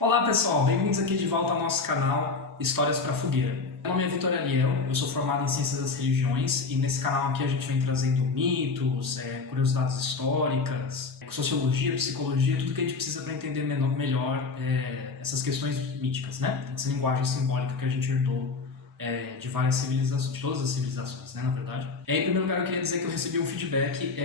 Olá pessoal, bem-vindos aqui de volta ao nosso canal Histórias para Fogueira. Meu nome é Vitor Ariel, eu sou formado em Ciências das Religiões e nesse canal aqui a gente vem trazendo mitos, curiosidades históricas, sociologia, psicologia, tudo que a gente precisa para entender melhor essas questões míticas, né? Essa linguagem simbólica que a gente herdou de várias civilizações, de todas as civilizações, né, na verdade. Em primeiro lugar, eu queria dizer que eu recebi um feedback.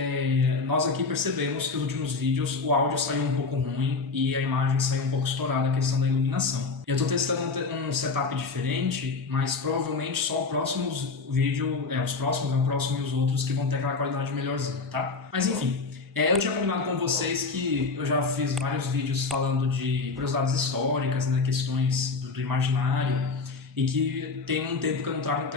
Nós aqui percebemos que nos últimos vídeos o áudio saiu um pouco ruim e a imagem saiu um pouco estourada, a questão da iluminação. Eu estou testando um setup diferente, mas provavelmente só o próximo vídeo, o próximo e os outros que vão ter aquela qualidade melhorzinha, tá? Mas enfim. Eu tinha combinado com vocês que eu já fiz vários vídeos falando de curiosidades históricas, né, questões do imaginário, e que tem um tempo que eu não trago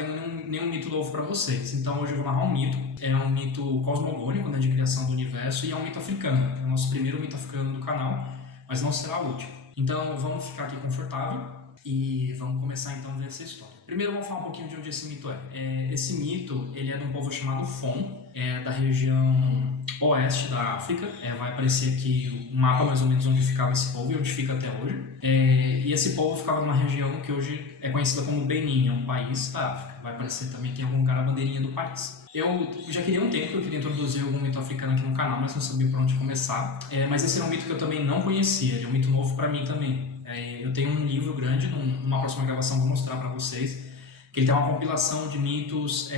nenhum mito novo para vocês. Então hoje eu vou narrar um mito. É um mito cosmogônico, né, de criação do universo, e é um mito africano, que é o nosso primeiro mito africano do canal, mas não será o último. Então vamos ficar aqui confortável e vamos começar então a ver essa história. Primeiro vamos falar um pouquinho de onde esse mito é. Esse mito ele é de um povo chamado Fon, da região oeste da África. Vai aparecer aqui o mapa mais ou menos onde ficava esse povo e onde fica até hoje. E esse povo ficava numa região que hoje é conhecida como Benin, é um país da África. Vai aparecer também aqui em algum lugar a bandeirinha do país. Eu já queria um tempo que eu queria introduzir algum mito africano aqui no canal, mas não sabia por onde começar. Mas esse era um mito que eu também não conhecia, ele é um mito novo para mim também. Eu tenho um livro grande, numa próxima gravação vou mostrar para vocês, que ele tem uma compilação de mitos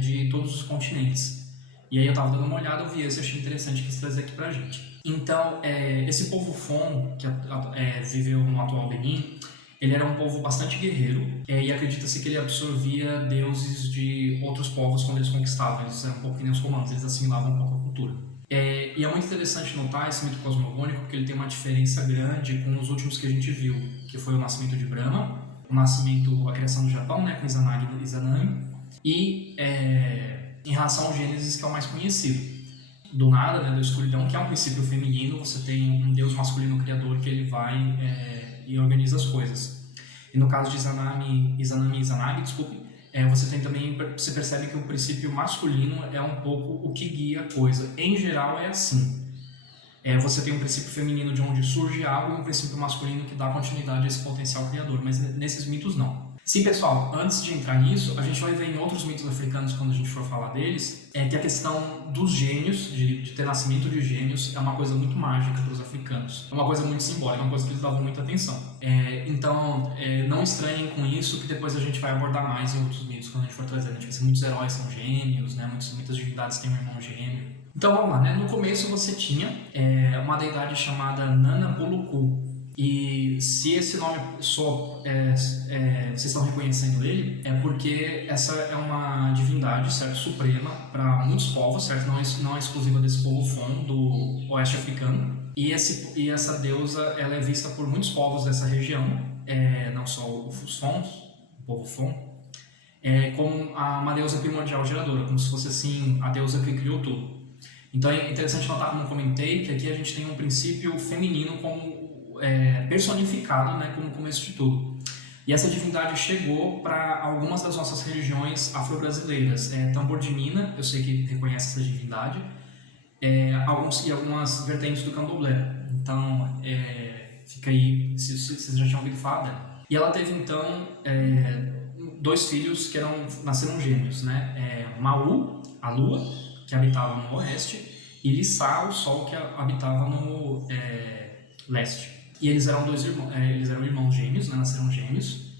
de todos os continentes. E aí eu estava dando uma olhada, eu vi esse, achei interessante, quis trazer aqui pra gente. Então, esse povo Fon, que viveu no atual Benin, ele era um povo bastante guerreiro, e acredita-se que ele absorvia deuses de outros povos quando eles conquistavam. Eles eram um pouco que nem os romanos, eles assimilavam um pouco a cultura. E é muito interessante notar esse mito cosmogônico, porque ele tem uma diferença grande com os últimos que a gente viu, que foi o nascimento de Brahma, a criação do Japão, né, com Izanagi e Izanami, e em relação ao Gênesis, que é o mais conhecido. Do nada, né, da escuridão, que é um princípio feminino, você tem um deus masculino criador que ele vai e organiza as coisas. E no caso de Izanami e Izanagi, você percebe que o princípio masculino é um pouco o que guia a coisa. Em geral é assim. Você tem um princípio feminino de onde surge algo e um princípio masculino que dá continuidade a esse potencial criador, mas nesses mitos não. Sim, pessoal, antes de entrar nisso, a gente vai ver em outros mitos africanos, quando a gente for falar deles, que a questão dos gênios, de ter nascimento de gênios, é uma coisa muito mágica para os africanos. É uma coisa muito simbólica, é uma coisa que eles davam muita atenção. Então, não estranhem com isso, que depois a gente vai abordar mais em outros mitos, quando a gente for trazer. A gente vai ser muitos heróis são gêmeos, né? Muitas divindades têm um irmão gêmeo. Então, vamos lá, né? No começo você tinha uma deidade chamada Nana Puluku. E se esse nome vocês estão reconhecendo ele, é porque essa é uma divindade, certo, suprema para muitos povos, certo? Não é exclusiva desse povo Fon do oeste africano. E essa deusa ela é vista por muitos povos dessa região, não só os Fons, o povo Fon, como uma deusa primordial geradora, como se fosse assim a deusa que criou tudo. Então é interessante notar, como eu comentei, que aqui a gente tem um princípio feminino como personificado, né, como começo de tudo. E essa divindade chegou para algumas das nossas religiões afro-brasileiras. Tambor de Mina, eu sei que reconhece essa divindade, algumas vertentes do candomblé. Então, fica aí, se vocês já tinham ouvido falar dela. E ela teve, então, dois filhos que nasceram gêmeos, né? Mau, a lua, que habitava no oeste, e Lissá, o sol, que habitava no leste. E eles eram irmãos gêmeos, né, nasceram gêmeos.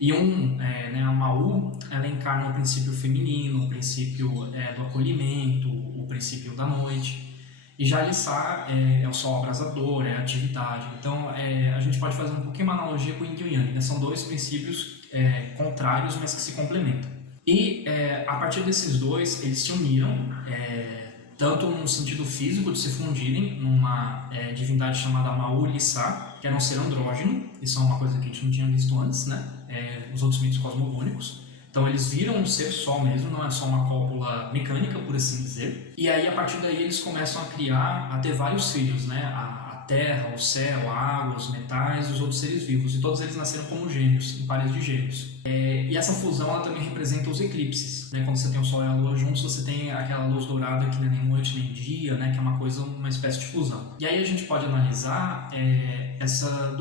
E a Mau, ela encarna o princípio feminino, o princípio do acolhimento, o princípio da noite. E já Lissá é o sol abrasador, é a atividade. Então a gente pode fazer um pouquinho uma analogia com o Yin e o Yang, né? São dois princípios contrários, mas que se complementam. E a partir desses dois, eles se uniram, tanto no sentido físico de se fundirem numa divindade chamada Mau Lissá, que era um ser andrógeno. Isso é uma coisa que a gente não tinha visto antes, né? Os outros mitos cosmogônicos. Então eles viram um ser só mesmo, não é só uma cópula mecânica, por assim dizer. E aí, a partir daí, eles começam a ter vários filhos, né? A terra, o céu, a água, os metais e os outros seres vivos, e todos eles nasceram como gêmeos, em pares de gêmeos. E essa fusão ela também representa os eclipses, né? Quando você tem o Sol e a Lua juntos, você tem aquela luz dourada que não é nem noite nem dia, né? Que é uma espécie de fusão. E aí a gente pode analisar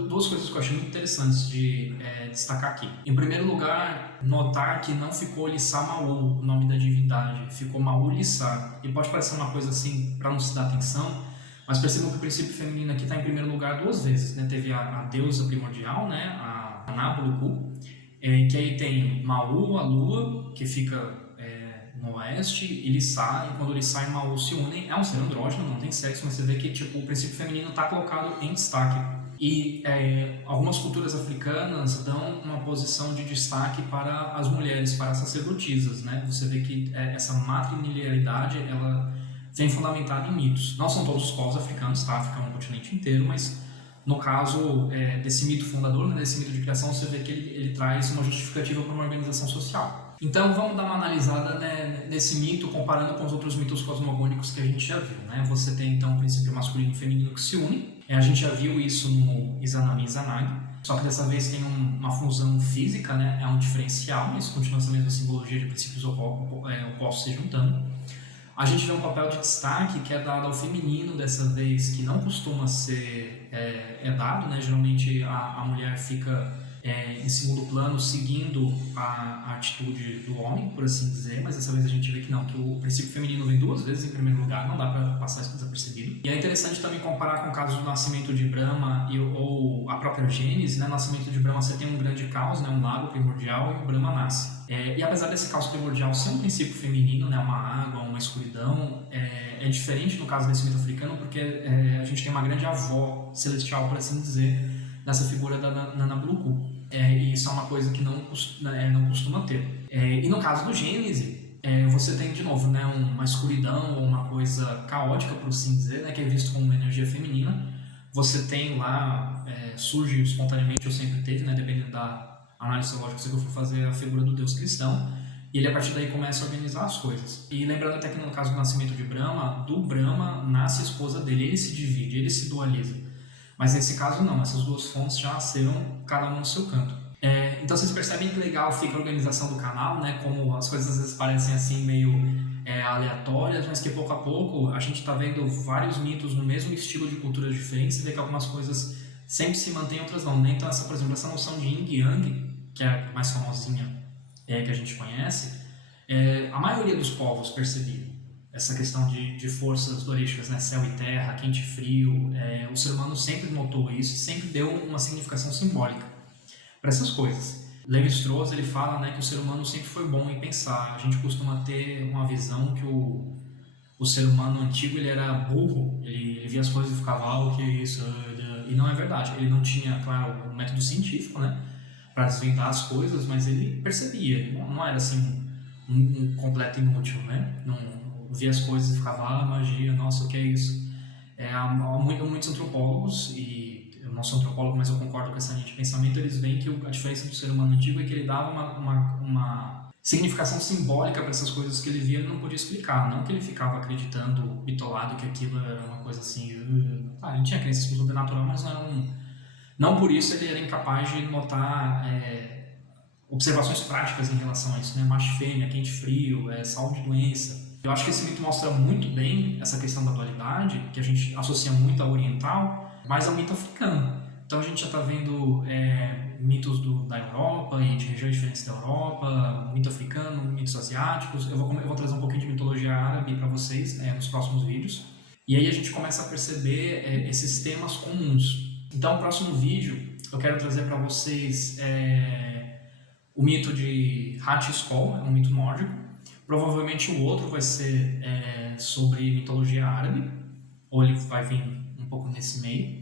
duas coisas que eu achei muito interessantes de destacar aqui. Em primeiro lugar, notar que não ficou Lissá Maú, o nome da divindade, ficou Maú Lissá. E pode parecer uma coisa assim, para não se dar atenção, mas percebam que o princípio feminino aqui está em primeiro lugar duas vezes, né? Teve a deusa primordial, né? A Anabuluku, que aí tem Maú, a lua, que fica no oeste, e Lissá, e quando Lissá e Maú se unem, é um ser andrógeno, não tem sexo, mas você vê que tipo, o princípio feminino está colocado em destaque. E algumas culturas africanas dão uma posição de destaque para as mulheres, para as sacerdotisas, né? Você vê que essa matrilinearidade, ela vem fundamentada em mitos. Não são todos os povos africanos, tá? A África é um continente inteiro, mas no caso desse mito fundador, né, desse mito de criação, você vê que ele traz uma justificativa para uma organização social. Então vamos dar uma analisada, né, nesse mito, comparando com os outros mitos cosmogônicos que a gente já viu, né? Você tem então o princípio masculino e feminino que se unem. A gente já viu isso no Izanami e Izanagi, só que dessa vez tem uma fusão física, né? É um diferencial, mas continua essa mesma simbologia de princípios opostos se juntando. A gente vê um papel de destaque que é dado ao feminino dessa vez, que não costuma ser dado, né? Geralmente a mulher fica em segundo plano, seguindo a atitude do homem, por assim dizer, mas dessa vez a gente vê que não, que o princípio feminino vem duas vezes em primeiro lugar, não dá para passar isso desapercebido. E é interessante também comparar com o caso do nascimento de Brahma ou a própria Gênese, né? No nascimento de Brahma você tem um grande caos, né? Um lago primordial, e o Brahma nasce. E apesar desse caos primordial ser um princípio feminino, né? Uma água, uma escuridão, é diferente no caso desse mito africano, porque a gente tem uma grande avó celestial, por assim dizer, nessa figura da Nanabuluku. E isso é uma coisa que não costuma ter. E no caso do Gênese, você tem de novo, né, uma escuridão ou uma coisa caótica, por assim dizer, né, que é visto como uma energia feminina. Você tem lá, surge espontaneamente, ou sempre teve, né, dependendo da análise teológica que eu for fazer, a figura do Deus cristão. E ele a partir daí começa a organizar as coisas. E lembrando até que no caso do nascimento de Brahma, do Brahma nasce a esposa dele, ele se divide, ele se dualiza. Mas nesse caso não, essas duas fontes já nasceram cada uma no seu canto. Então vocês percebem que legal fica a organização do canal, né? Como as coisas às vezes parecem assim meio aleatórias, mas que pouco a pouco a gente está vendo vários mitos no mesmo estilo de culturas diferentes, e vê que algumas coisas sempre se mantêm, outras não, né? Então por exemplo, essa noção de Yin e Yang, que é a mais famosinha que a gente conhece, a maioria dos povos percebia essa questão de forças dualísticas, né? Céu e terra, quente e frio. O ser humano sempre notou isso, sempre deu uma significação simbólica para essas coisas. Levi-Strauss ele fala, né, que o ser humano sempre foi bom em pensar. A gente costuma ter uma visão que o ser humano antigo ele era burro, ele via as coisas e ficava, o que é isso? E não é verdade. Ele não tinha, claro, um método científico, né, para desvendar as coisas, mas ele percebia. Ele não era assim um completo inútil, né? Não via as coisas e ficava, magia, nossa, o que é isso? Há muitos antropólogos, e eu não sou antropólogo, mas eu concordo com essa linha de pensamento, eles veem que a diferença do ser humano antigo é que ele dava uma significação simbólica para essas coisas que ele via, ele não podia explicar, não que ele ficava acreditando, bitolado, que aquilo era uma coisa assim, ele tinha crenças no sobrenatural, mas não por isso ele era incapaz de notar observações práticas em relação a isso, né? Macho e fêmea, quente e frio, saúde e doença. Eu acho que esse mito mostra muito bem essa questão da dualidade, que a gente associa muito ao oriental, mas ao mito africano. Então a gente já está vendo mitos da Europa e de regiões diferentes da Europa, mito africano, mitos asiáticos. Eu vou trazer um pouquinho de mitologia árabe para vocês nos próximos vídeos. E aí a gente começa a perceber esses temas comuns. Então no próximo vídeo eu quero trazer para vocês o mito de Hatshepsut, um mito nórdico. Provavelmente o outro vai ser sobre mitologia árabe, ou ele vai vir um pouco nesse meio.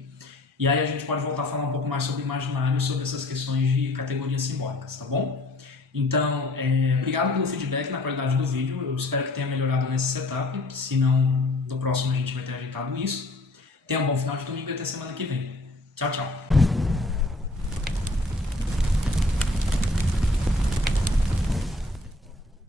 E aí a gente pode voltar a falar um pouco mais sobre imaginário, sobre essas questões de categorias simbólicas, tá bom? Então, obrigado pelo feedback na qualidade do vídeo, eu espero que tenha melhorado nesse setup, se não, no próximo a gente vai ter ajeitado isso. Tenha um bom final de domingo e até semana que vem. Tchau, tchau!